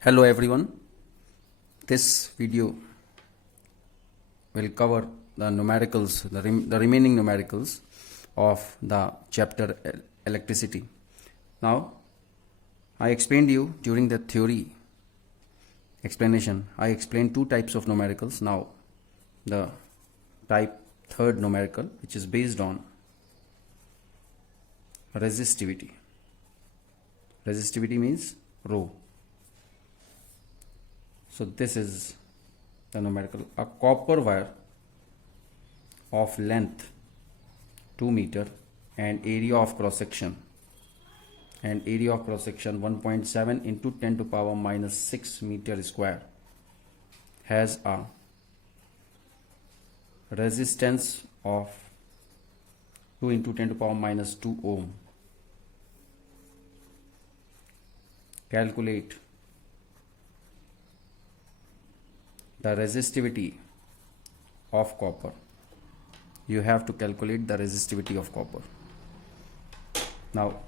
Hello everyone, this video will cover the numericals, the remaining numericals of the chapter electricity. Now, I explained you during the theory explanation, I explained two types of numericals. Now, the type third numerical, which is based on resistivity. Resistivity means rho. So this is the numerical. A copper wire of length 2 meter and area of cross section 1.7 into 10 to power minus 6 meter square has a resistance of 2 into 10 to power minus 2 ohm. Calculate the resistivity of copper. You have to calculate the resistivity of copper. Now,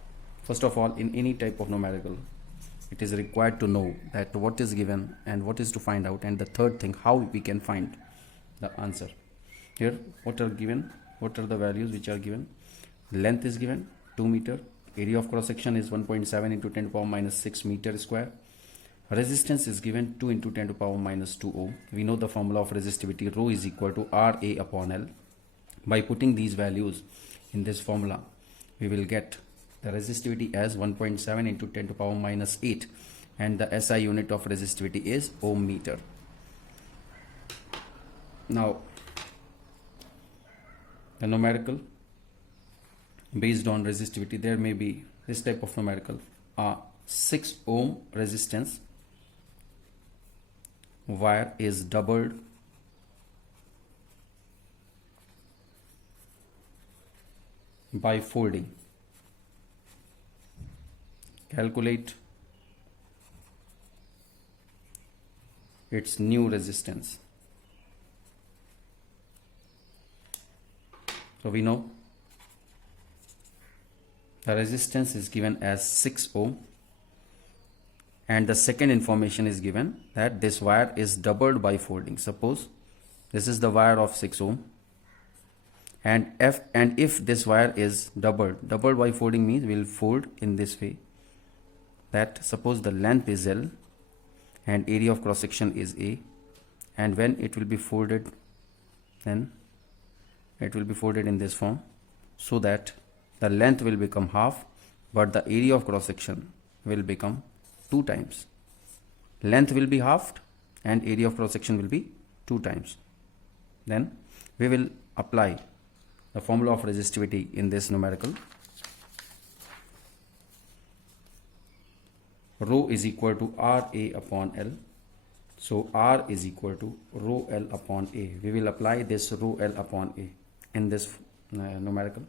first of all, in any type of numerical, it is required to know that what is given and what is to find out, and the third thing, how we can find the answer. Here, what are given? What are the values which are given? Length is given 2 meter, area of cross section is 1.7 into 10 to power minus 6 meter square. Resistance is given 2 into 10 to power minus 2 ohm. We know the formula of resistivity, rho is equal to Ra upon L. By putting these values in this formula, we will get the resistivity as 1.7 into 10 to power minus 8, and the SI unit of resistivity is ohm meter. Now, the numerical based on resistivity, there may be this type of numerical, 6 ohm resistance wire is doubled by folding. Calculate its new resistance. So we know the resistance is given as 6 ohm, and the second information is given that this wire is doubled by folding. Suppose this is the wire of 6 ohm, and if this wire is doubled by folding means we will fold in this way, that suppose the length is L and area of cross section is A, and when it will be folded, then it will be folded in this form, so that the length will become half, but the area of cross section will become 2 times. Length will be halved and area of cross section will be 2 times. Then we will apply the formula of resistivity in this numerical. Rho is equal to Ra upon L. So R is equal to rho L upon A. We will apply this rho L upon A in this numerical.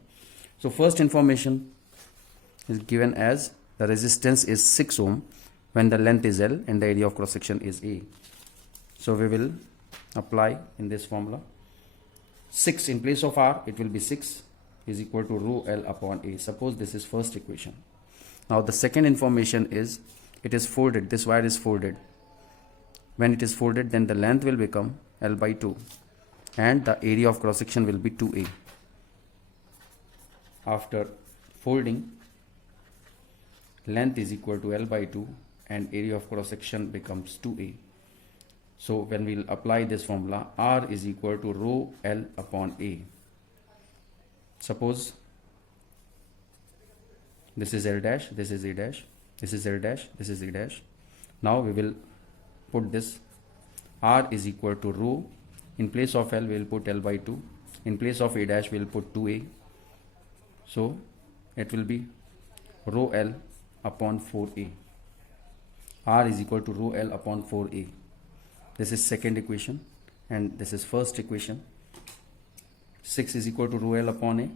So first information is given as the resistance is 6 ohm when the length is L and the area of cross section is A. So we will apply in this formula 6 in place of R, it will be 6 is equal to rho L upon A. Suppose this is first equation. Now the second information is it is folded, this wire is folded. When it is folded, then the length will become L by 2 and the area of cross section will be 2A. After folding, length is equal to L by 2 and area of cross section becomes 2A. So when we will apply this formula, R is equal to rho L upon A. Suppose this is L dash, this is A dash, this is L dash, this is A dash. Now we will put this R is equal to rho. In place of L we will put L by 2. In place of A dash we will put 2A. So it will be rho L upon 4A. R is equal to rho L upon 4A. This is second equation and this is first equation. 6 is equal to rho L upon A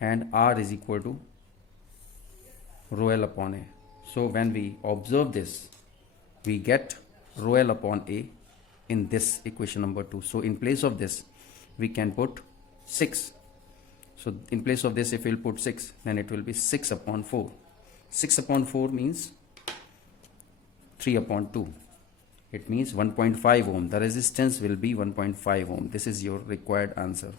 and R is equal to rho L upon A. So when we observe this, we get rho L upon A in this equation number 2. So in place of this, we can put 6. So in place of this, if we'll put 6, then it will be 6 upon 4. 6 upon 4 means 3 upon 2. It means 1.5 ohm. The resistance will be 1.5 ohm. This is your required answer.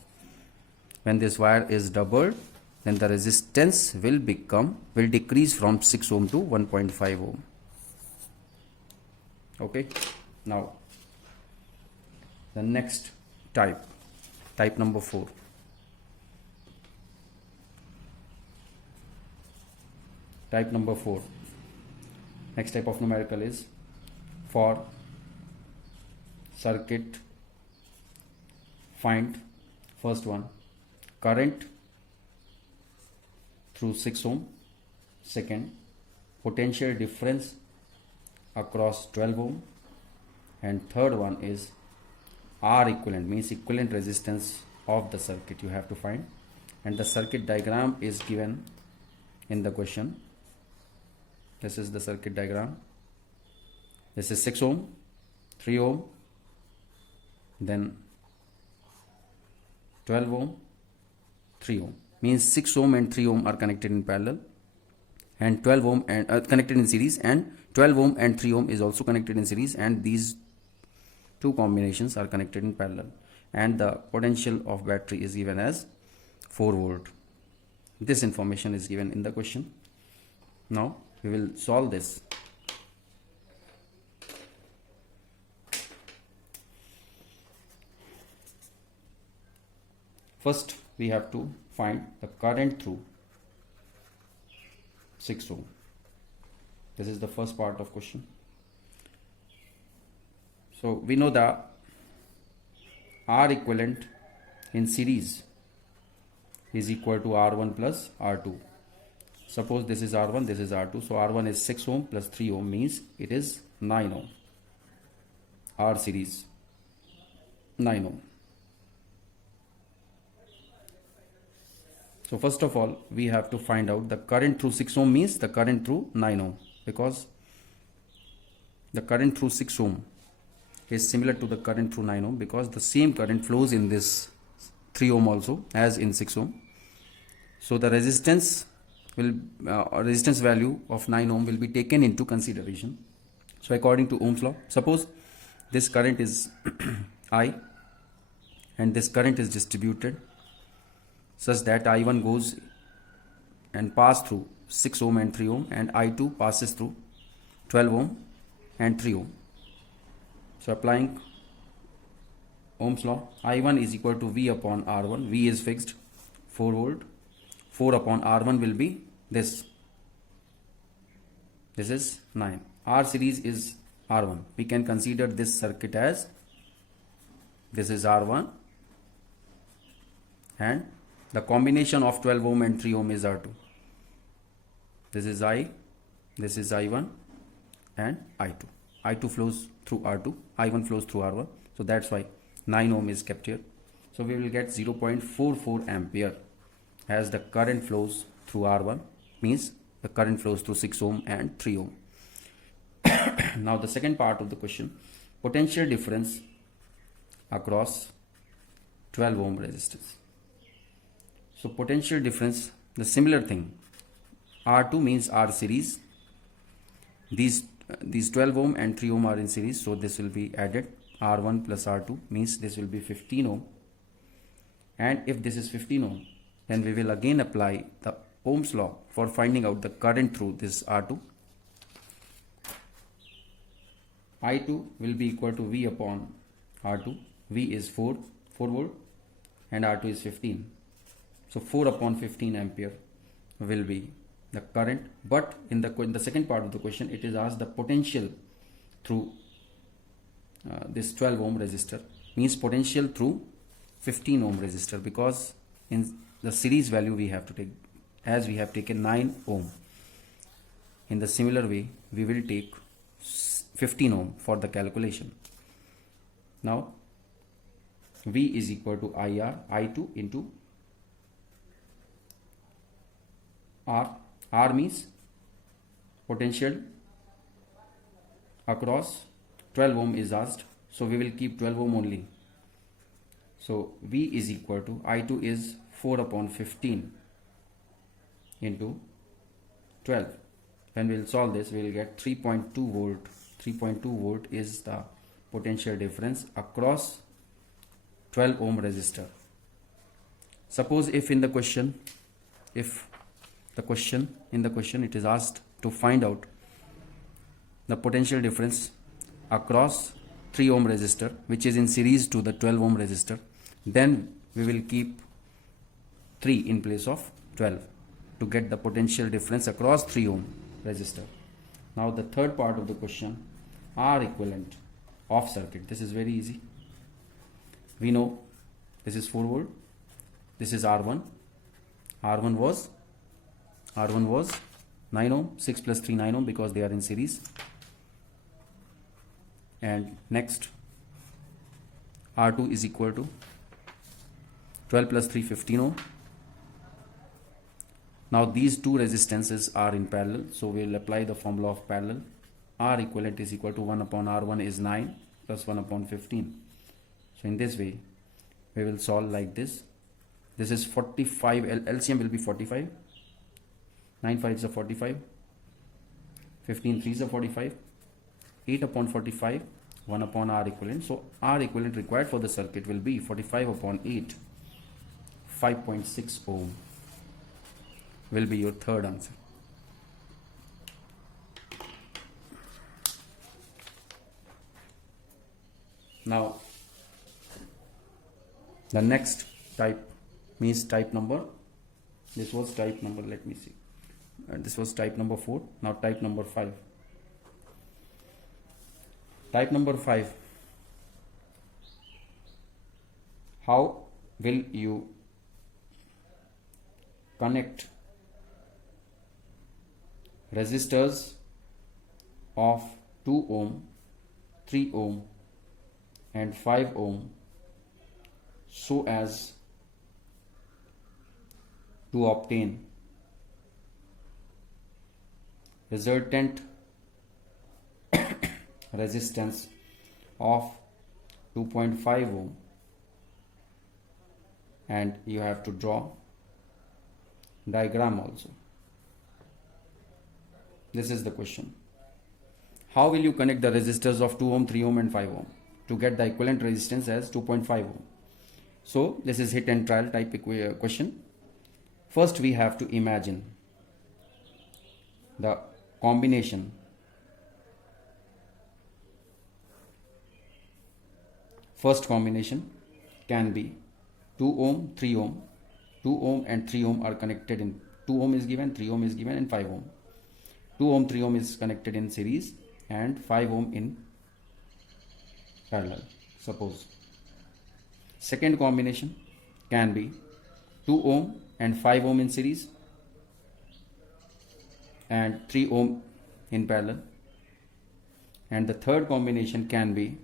When this wire is doubled, then the resistance will decrease from 6 ohm to 1.5 ohm. Okay. Now the next type number 4. Type number 4. Next type of numerical is for circuit. Find first one, current through 6 ohm. Second, potential difference across 12 ohm. And third one is R equivalent, means equivalent resistance of the circuit you have to find. And the circuit diagram is given in the question. This is the circuit diagram. This is 6 ohm, 3 ohm, then 12 ohm, 3 ohm. Means 6 ohm and 3 ohm are connected in parallel, and 12 ohm and connected in series, and 12 ohm and 3 ohm is also connected in series, and these two combinations are connected in parallel. And the potential of battery is given as 4 volt. This information is given in the question. Now we will solve this. First we have to find the current through 6 ohm. This is the first part of question. So we know the R equivalent in series is equal to R1 plus R2. Suppose this is R1, this is R2. So R1 is 6 ohm plus 3 ohm means it is 9 ohm. R series 9 ohm. So first of all, we have to find out the current through 6 ohm means the current through 9 ohm, because the current through 6 ohm is similar to the current through 9 ohm, because the same current flows in this 3 ohm also as in 6 ohm. So the resistance value of 9 ohm will be taken into consideration. So according to Ohm's law, suppose this current is I and this current is distributed such that I1 goes and pass through 6 ohm and 3 ohm, and I2 passes through 12 ohm and 3 ohm. So applying Ohm's law, I1 is equal to V upon R1. V is fixed, 4 volt. 4 upon R1 will be this. This is 9. R series is R1. We can consider this circuit as this is R1, and the combination of 12 ohm and 3 ohm is R2. This is I, this is I1 and I2. I2 flows through R2, I1 flows through R1. So that's why 9 ohm is kept here. So we will get 0.44 ampere as the current flows through R1, means the current flows through 6 ohm and 3 ohm. Now the second part of the question, potential difference across 12 ohm resistors. So potential difference, the similar thing, R2 means R series. These 12 ohm and 3 ohm are in series, so this will be added. R1 plus R2 means this will be 15 ohm. And if this is 15 ohm, then we will again apply the Ohm's law for finding out the current through this R2. I2 will be equal to V upon R2. V is 4 volt and R2 is 15. So 4 upon 15 ampere will be the current. But in the second part of the question, it is asked the potential through this 12 ohm resistor, means potential through 15 ohm resistor, because in the series value we have to take, as we have taken 9 ohm. In the similar way, we will take 15 ohm for the calculation. Now V is equal to IR, I2 into R. R means potential across 12 ohm is asked, so we will keep 12 ohm only. So V is equal to, I2 is 4 upon 15 into 12. when we'll solve this, we'll get 3.2 volt. 3.2 volt is the potential difference across 12 ohm resistor. Suppose if in the question it is asked to find out the potential difference across 3 ohm resistor which is in series to the 12 ohm resistor, then we will keep 3 in place of 12 to get the potential difference across 3 ohm resistor. Now the third part of the question, R equivalent of circuit. This is very easy. We know this is 4 volt, this is R1. R1 was 9 ohm, 6 plus 3 9 ohm because they are in series. And next R2 is equal to 12 plus 3 15 ohm. Now these two resistances are in parallel, so we will apply the formula of parallel. R equivalent is equal to 1 upon R1 is 9 plus 1 upon 15. So in this way we will solve like this. This is 45, LCM will be 45, 9 5s are 45, 15 3s are 45, 8 upon 45, 1 upon R equivalent. So R equivalent required for the circuit will be 45 upon 8, 5.6 ohm will be your third answer. Now the next type means type number, this was type number, let me see, this was type number 4. Now type number 5. Type number 5, how will you connect resistors of 2 ohm, 3 ohm and 5 ohm so as to obtain resultant resistance of 2.5 ohm, and you have to draw diagram also. This is the question. How will you connect the resistors of 2 ohm, 3 ohm and 5 ohm to get the equivalent resistance as 2.5 ohm? So this is hit and trial type question. First we have to imagine the combination first combination can be 2 ohm, 3 ohm, 2 ohm and 3 ohm are connected in, 2 ohm is given, 3 ohm is given and 5 ohm. 2 ohm, 3 ohm is connected in series and 5 ohm in parallel, suppose. Second combination can be 2 ohm and 5 ohm in series and 3 ohm in parallel. And the third combination can be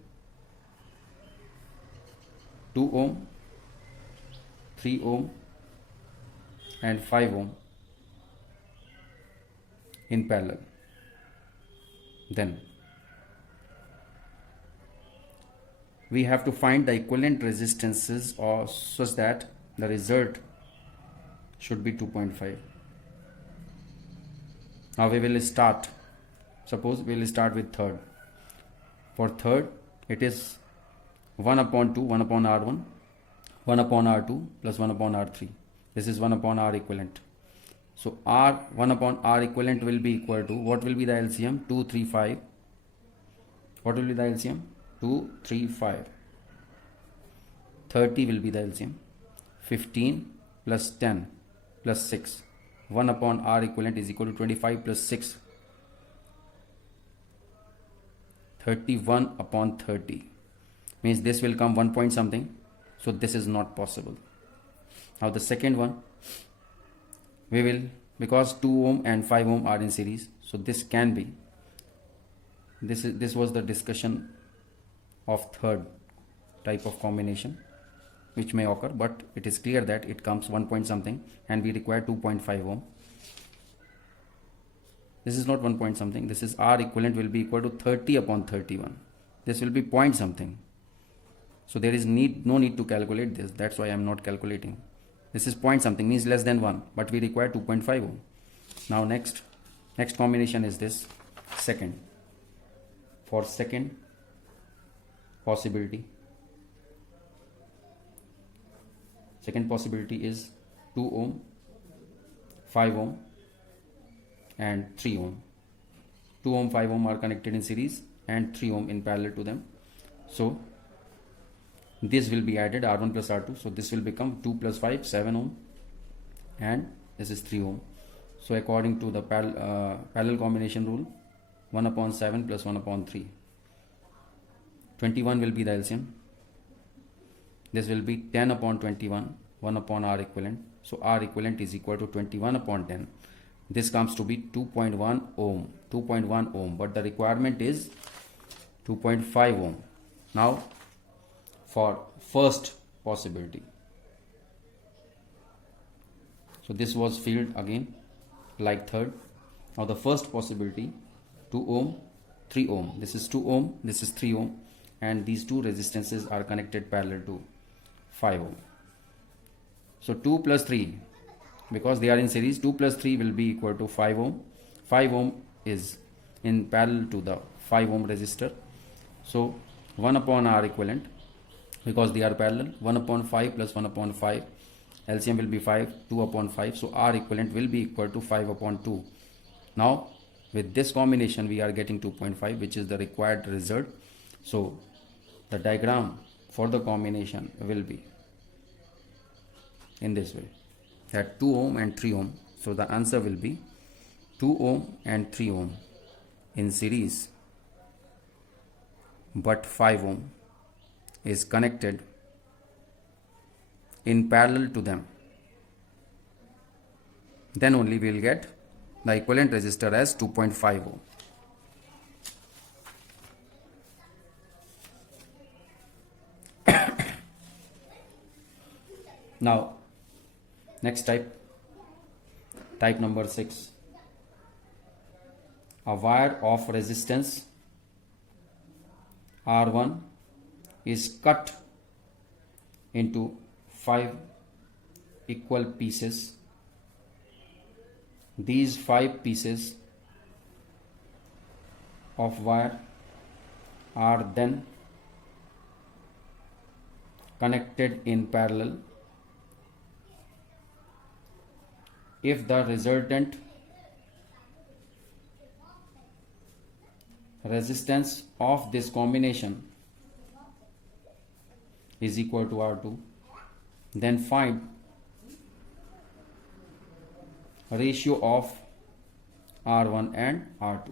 2 ohm, 3 ohm and 5 ohm in parallel. Then we have to find the equivalent resistances or such that the result should be 2.5. Now we will start, suppose we will start with third. For third it is 1 upon 2, 1 upon R1, 1 upon R2 plus 1 upon R3. This is 1 upon R equivalent. So R 1 upon R equivalent will be equal to, what will be the LCM? 2, 3, 5. What will be the LCM? 2, 3, 5. 30 will be the LCM. 15 plus 10 plus 6. 1 upon R equivalent is equal to 25 plus 6. 31 upon 30. Means this will come 1 point something. So this is not possible. Now the second one, we will, because 2 ohm and 5 ohm are in series, so this can be, this was the discussion of third type of combination which may occur, but it is clear that it comes 1 point something and we require 2.5 ohm. This is not 1 point something, this is R equivalent will be equal to 30 upon 31. This will be point something. So there is no need to calculate this. That's why I am not calculating. This is point something, means less than 1, but we require 2.5 ohm. Now next, Next combination is this second. For second possibility, second possibility is 2 ohm, 5 ohm and 3 ohm. 2 ohm, 5 ohm are connected in series and 3 ohm in parallel to them. So this will be added, R1 plus R2. So this will become 2 plus 5, 7 ohm, and this is 3 ohm. So according to the parallel combination rule, 1 upon 7 plus 1 upon 3. 21 will be the LCM. This will be 10 upon 21, 1 upon R equivalent. So R equivalent is equal to 21 upon 10. This comes to be 2.1 ohm, 2.1 ohm, but the requirement is 2.5 ohm. Now for first possibility, so this was filled again like third. Now the first possibility, 2 ohm, 3 ohm. This is 2 ohm, this is 3 ohm, and these two resistances are connected parallel to 5 ohm. So 2 plus 3, because they are in series, 2 plus 3 will be equal to 5 ohm. 5 ohm is in parallel to the 5 ohm resistor. So 1 upon R equivalent, because they are parallel, 1 upon 5 plus 1 upon 5. LCM will be 5, 2 upon 5. So R equivalent will be equal to 5 upon 2. Now with this combination we are getting 2.5, which is the required result. So the diagram for the combination will be in this way, that 2 ohm and 3 ohm. So the answer will be 2 ohm and 3 ohm in series, but 5 ohm is connected in parallel to them. Then only we will get the equivalent resistor as 2.5 ohm. Now next type number 6. A wire of resistance R1 is cut into 5 equal pieces. These 5 pieces of wire are then connected in parallel. If the resultant resistance of this combination is equal to R2, then find ratio of R1 and R2.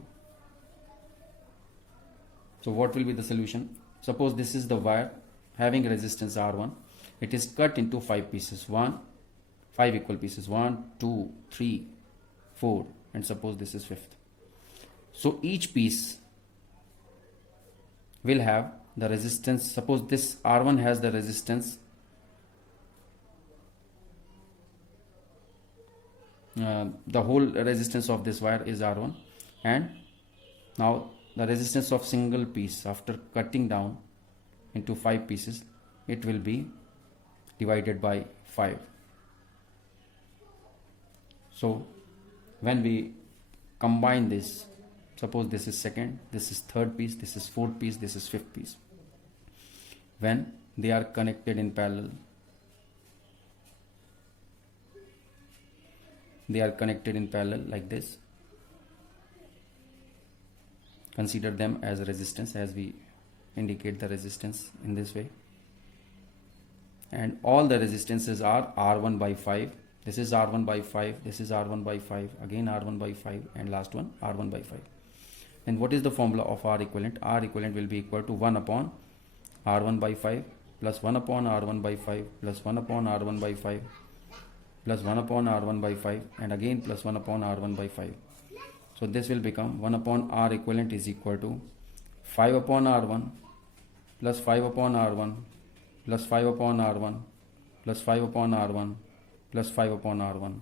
So what will be the solution? Suppose this is the wire having resistance R1. It is cut into 5 pieces. 5 equal pieces. 1, 2, 3, 4, and suppose this is 5th. So each piece will have the resistance. Suppose this R1 has the resistance the whole resistance of this wire is R1, and now the resistance of single piece after cutting down into 5 pieces, it will be divided by 5. So when we combine this, suppose this is second, this is third piece, this is fourth piece, this is fifth piece. When they are connected in parallel, they are connected in parallel like this. Consider them as resistance, as we indicate the resistance in this way. And all the resistances are R1 by 5. This is R1 by 5, this is R1 by 5, again R1 by 5, and last one R1 by 5. And what is the formula of R equivalent? R equivalent will be equal to 1 upon R1 by 5 plus 1 upon R1 by 5 plus 1 upon R1 by 5 plus 1 upon R1 by 5 and again plus 1 upon R1 by 5. So this will become 1 upon R equivalent is equal to 5 upon R1 plus 5 upon R1 plus 5 upon R1 plus 5 upon R1 plus 5 upon R1.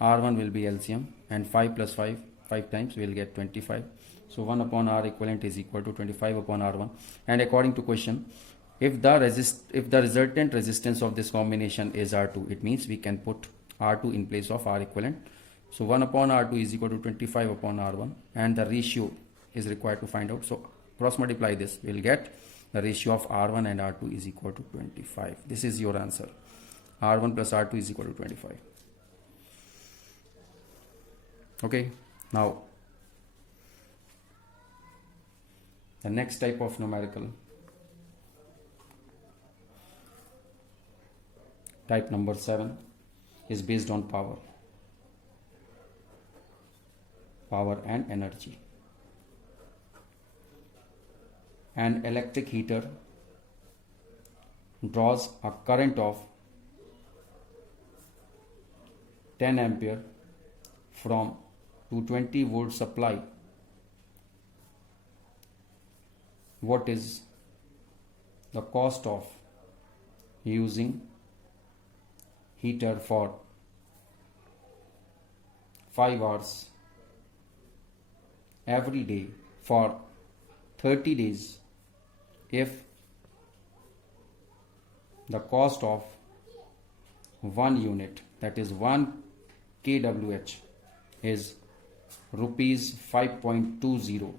R1 will be LCM, and 5 plus 5 times we will get 25. So 1 upon R equivalent is equal to 25 upon R1. And according to question, if the resultant resistance of this combination is R2, it means we can put R2 in place of R equivalent. So 1 upon R2 is equal to 25 upon R1, and the ratio is required to find out. So cross multiply this, we'll get the ratio of R1 and R2 is equal to 25. This is your answer. R1 plus R2 is equal to 25. Okay, now the next type of numerical, type number 7, is based on power and energy. An electric heater draws a current of 10 ampere from 220 volt supply. What is the cost of using heater for 5 hours every day for 30 days if the cost of 1 unit, that is 1 kWh, is rupees 5.20,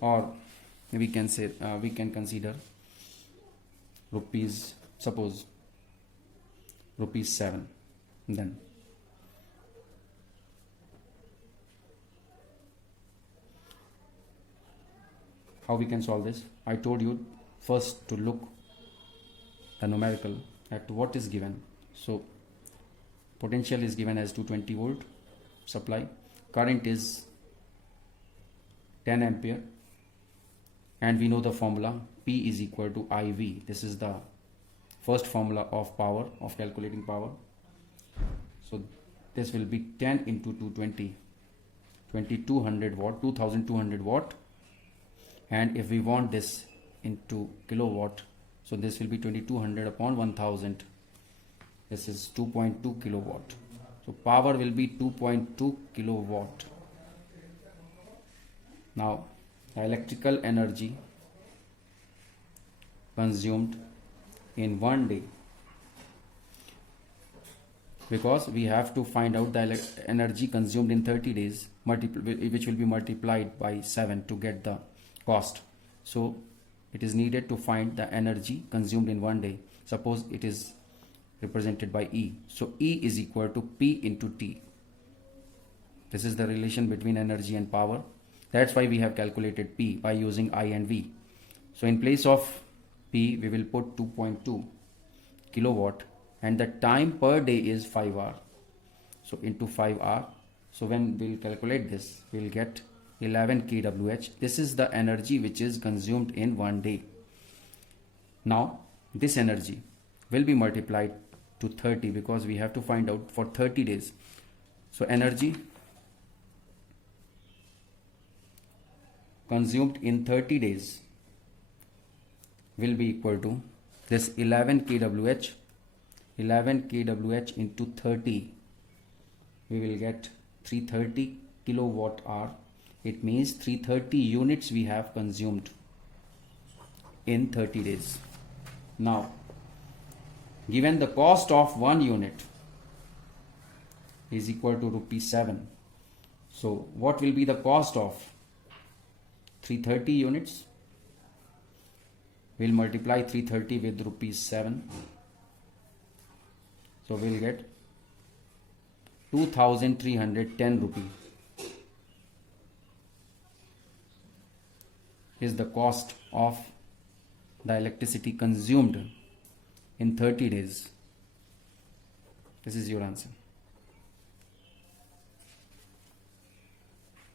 or we can say we can consider rupees, suppose rupees 7. Then how we can solve this? I told you first to look the numerical at what is given. So potential is given as 220 volt supply, current is 10 ampere, and we know the formula P is equal to IV. This is the first formula of power, of calculating power. So this will be 10 into 220, 2200 watt, 2200 watt. And if we want this into kilowatt, so this will be 2200 upon 1000. This is 2.2 kilowatt. So power will be 2.2 kilowatt. Now the electrical energy consumed in 1 day, because we have to find out the energy consumed in 30 days, which will be multiplied by 7 to get the cost. So it is needed to find the energy consumed in 1 day. Suppose it is represented by E. So E is equal to P into T. This is the relation between energy and power. That's why we have calculated P by using I and V. So in place of P, we will put 2.2 kilowatt, and the time per day is 5 hours. So into 5 hours. So when we'll calculate this, we'll get 11 kWh. This is the energy which is consumed in 1 day. Now this energy will be multiplied to 30, because we have to find out for 30 days. So energy consumed in 30 days will be equal to this 11 kWh. 11 kWh into 30, we will get 330 kilowatt hour. It means 330 units we have consumed in 30 days. Now given the cost of 1 unit is equal to rupees 7, so what will be the cost of 330 units? We'll multiply 330 with rupees 7, so we'll get 2310 rupees is the cost of the electricity consumed in 30 days. This is your answer.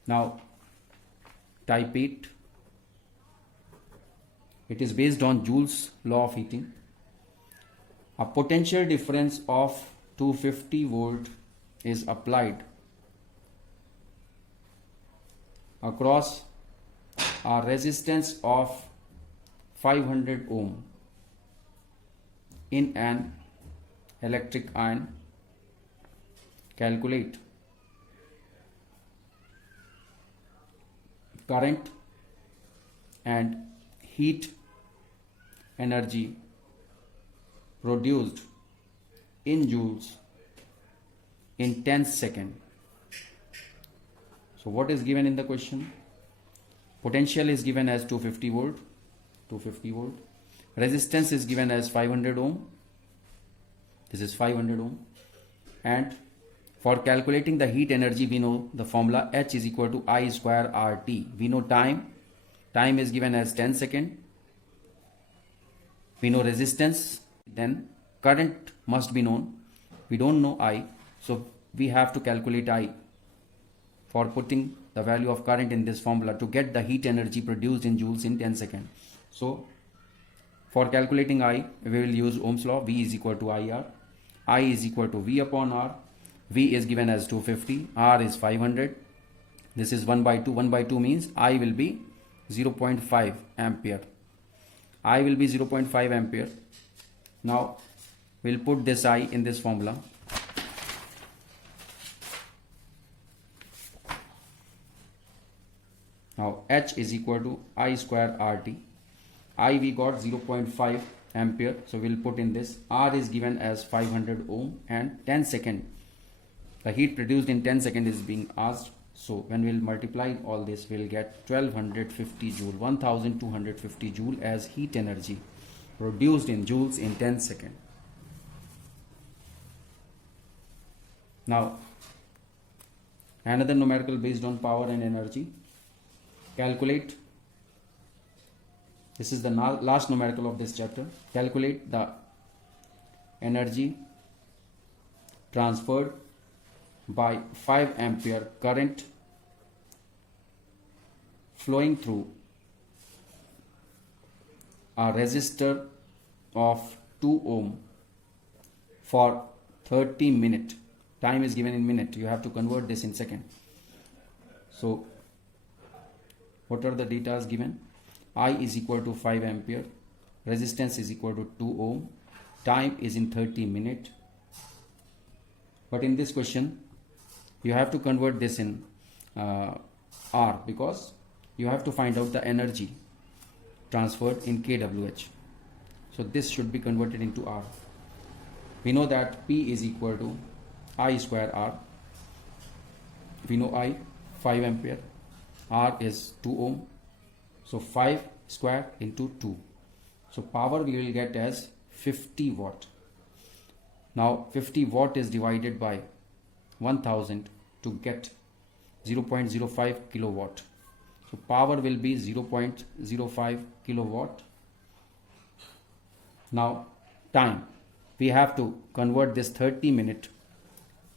Now type 8, it is based on Joule's law of heating. A potential difference of 250 volt is applied across a resistance of 500 ohm in an electric iron. Calculate current and heat energy produced in joules in 10 seconds. So what is given in the question? Potential is given as 250 volt. Resistance is given as 500 ohm. This is 500 ohm. And for calculating the heat energy, we know the formula H is equal to I square RT. We know time. Time is given as 10 seconds. We know resistance. Then current must be known. We don't know I. So we have to calculate I for putting the value of current in this formula to get the heat energy produced in joules in 10 seconds. So for calculating I, we will use Ohm's law. V is equal to IR. I is equal to V upon R. V is given as 250. R is 500. This is 1 by 2. 1 by 2 means I will be 0.5 ampere. I will be 0.5 ampere. Now we'll put this I in this formula. Now H is equal to I square RT. I we got 0.5 ampere, so we'll put in this. R is given as 500 ohm and 10 second. The heat produced in 10 seconds is being asked. So when we'll multiply all this, we'll get 1250 joule, 1250 joule as heat energy produced in joules in 10 seconds. Now another numerical based on power and energy. Calculate. This is the last numerical of this chapter. Calculate the energy transferred by 5 ampere current flowing through a resistor of 2 ohm for 30 minutes. Time is given in minute. You have to convert this in second. So what are the data given? I is equal to 5 ampere. Resistance is equal to 2 ohm. Time is in 30 minutes. But in this question, you have to convert this in R, because you have to find out the energy transferred in kWh. So this should be converted into R. We know that P is equal to I square R. We know I 5 ampere. R is 2 ohm. So 5 square into 2. So power we will get as 50 watt. Now 50 watt is divided by 1000 to get 0.05 kilowatt. So power will be 0.05 kilowatt. Now time. We have to convert this 30 minute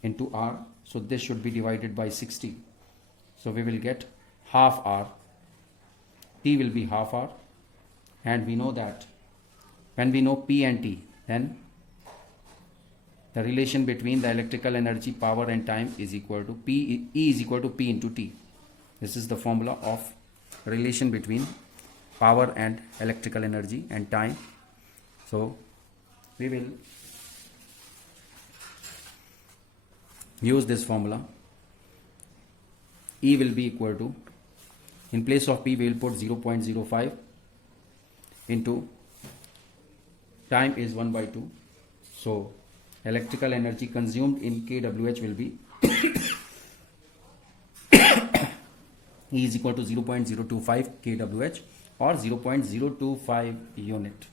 into R. So this should be divided by 60. So we will get half hour. T will be half hour. And we know that when we know P and T, then the relation between the electrical energy, power and time is equal to E is equal to P into T. This is the formula of relation between power and electrical energy and time. So we will use this formula. E will be equal to, in place of P we will put 0.05 into time is 1 by 2. So electrical energy consumed in kWh will be E is equal to 0.025 kWh or 0.025 unit.